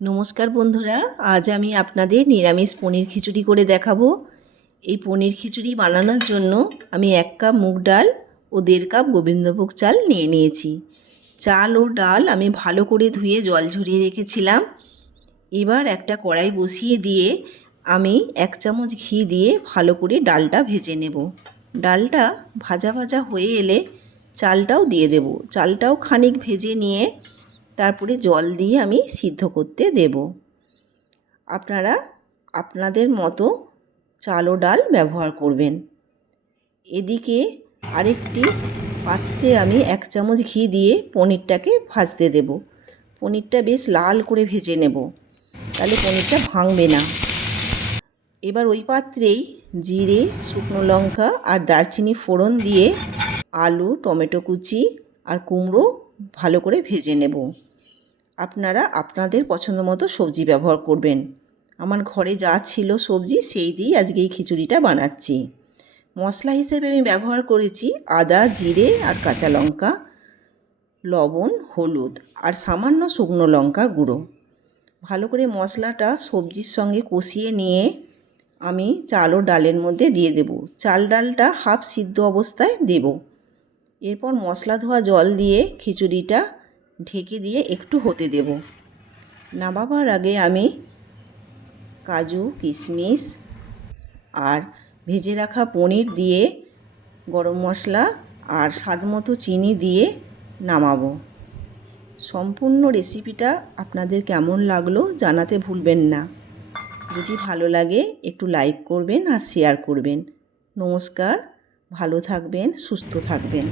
নমস্কার বন্ধুরা, আজ আমি আপনাদের নিরামিষ পনির খিচুড়ি করে দেখাবো। এই পনির খিচুড়ি বানানোর জন্য আমি 1 কাপ মুগ ডাল ও 1.5 কাপ গোবিন্দভোগ চাল নিয়ে নিয়েছি। চাল ও ডাল আমি ভালো করে ধুয়ে জল ঝরিয়ে রেখেছিলাম। এবার একটা কড়াই বসিয়ে দিয়ে আমি 1 চামচ ঘি দিয়ে ভালো করে ডালটা ভেজে নেব। ডালটা ভাজা ভাজা হয়ে এলে চালটাও দিয়ে দেব। চালটাও খানিক ভেজে নিয়ে তারপরে জল দিয়ে আমি সিদ্ধ করতে দেব। আপনারা আপনাদের মতো চাল ও ডাল ব্যবহার করবেন। এদিকে আরেকটি পাত্রে আমি 1 চামচ ঘি দিয়ে পনিরটাকে ভাজতে দেব। পনিরটা বেশ লাল করে ভেজে নেব, তাহলে পনিরটা ভাঙবে না। এবার ওই পাত্রেই জিরে, শুকনো লঙ্কা আর দারচিনি ফোড়ন দিয়ে আলু, টমেটো কুচি আর কুমড়ো ভালো করে ভেজে নেব। আপনারা আপনাদের পছন্দ মতো সবজি ব্যবহার করবেন। আমার ঘরে যা ছিল সবজি সেই দিয়েই আজকে এই খিচুড়িটা বানাচ্ছি। মশলা হিসেবে আমি ব্যবহার করেছি আদা, জিরে আর কাঁচা লঙ্কা, লবণ, হলুদ আর সামান্য শুকনো লঙ্কার গুঁড়ো। ভালো করে মশলাটা সবজির সঙ্গে কষিয়ে নিয়ে আমি চাল ও ডালের মধ্যে দিয়ে দেব। চাল ডালটা হাফ সিদ্ধ অবস্থায় দেব। এরপর মশলা ধোয়া জল দিয়ে খিচুড়িটা ঢেকে দিয়ে একটু হতে দেব। নামাবার আগে আমি কাজু, কিশমিশ আর ভেজে রাখা পনির দিয়ে গরম মশলা আর স্বাদমতো চিনি দিয়ে নামাবো। সম্পূর্ণ রেসিপিটা আপনাদের কেমন লাগলো জানাতে ভুলবেন না। যদি ভালো লাগে একটু লাইক করবেন আর শেয়ার করবেন। নমস্কার, ভালো থাকবেন, সুস্থ থাকবেন।